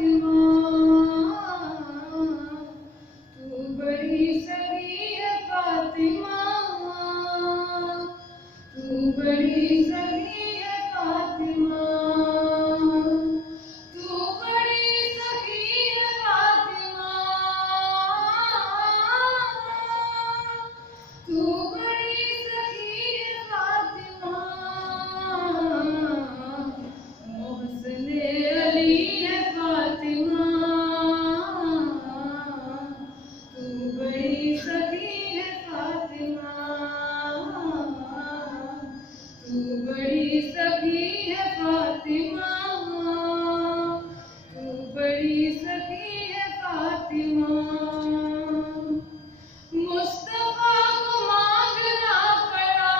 फातिमा, तू बड़ी सगी है फातिमा, तू बड़ी सगी है फातिमा, तू बड़ी सगी है फातिमा, तू बड़ी सगी है फातिमा, मोहसिने अली है फातिमा, तू बड़ी सगी है फातिमा, तू बड़ी सगी है फातिमा, तू बड़ी सगी है फातिमा। मुस्तफा को मांगना पड़ा,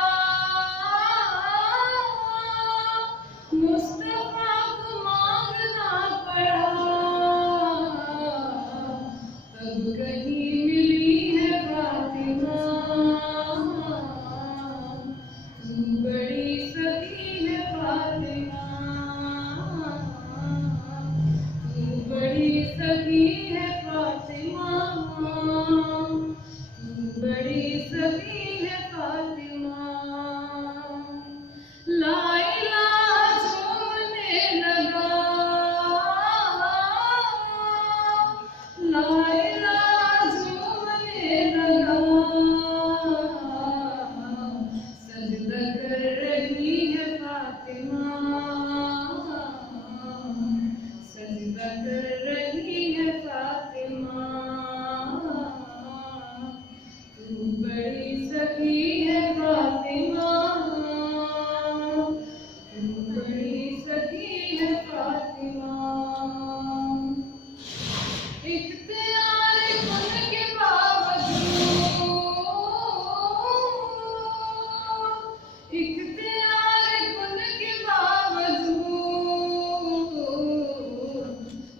मुस्तफा को मांगना पड़ा, तब कहीं मिली है फातिमा, तू बड़ी सगी है फातिमा, तू बड़ी सगी है फातिमा, तू बड़ी सगी है फातिमा। लाइला झूमने लगा, लाइला झूमने लगा, सजदा कर रही है फातिमा, सजदा कर रही है फातिमा, तू बड़ी सगी है फातिमा, तू बड़ी सगी है फातिमा। इख्तियार खुद के बावजूद, इख्तियार खुद के बावजूद,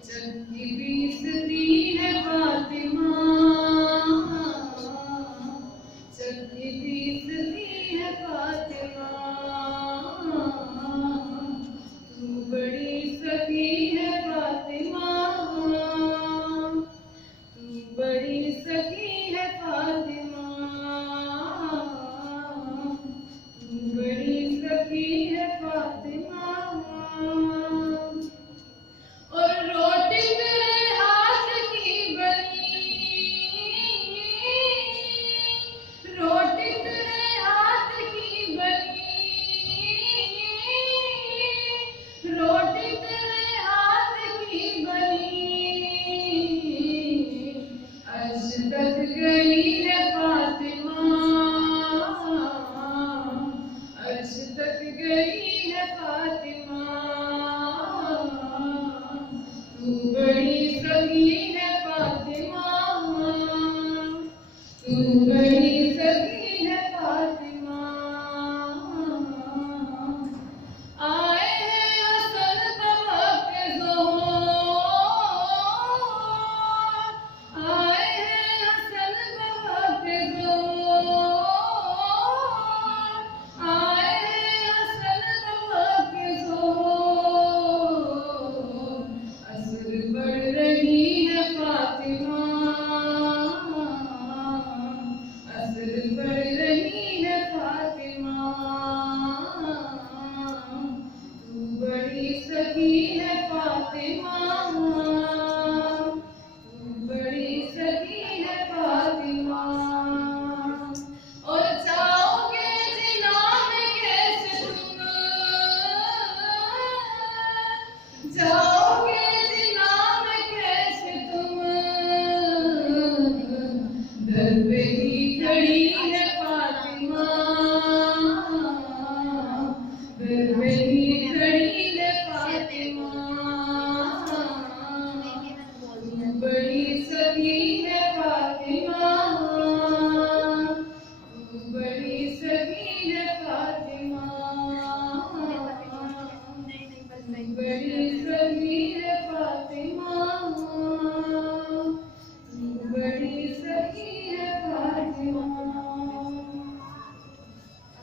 चक्की पीसती है फातिमा, चक्की पीसती है फातिमा, तू बड़ी सगी है फातिमा, तू बड़ी सगी है फातिमा, तू बड़ी सगी है फातिमा। और रोटी तेरे हाथ की बनी, रोटी तेरे हाथ की बनी, रोटी तेरे हाथ की बनी, अर्श तक गई है फातिमा, अर्श तक गई है फातिमा, तू बड़ी सगी है फातिमा, तू बड़ी सगी है फातिमा। आए हैं हसन तबके ज़ोहर, आए हैं हसन तबके ज़ोहर, आए हैं हसन तबके ज़ोहर, असर बढ़ रही है फातिमा, असर बढ़ रही है फातिमा, तू बड़ी सगी है फातिमा, तू बड़ी सगी है फातिमा। और जाओगे जिना में कैसे तुम, जाओगे जिना में कैसे तुम, दर पे ही खड़ी है फातिमा, दर पे ही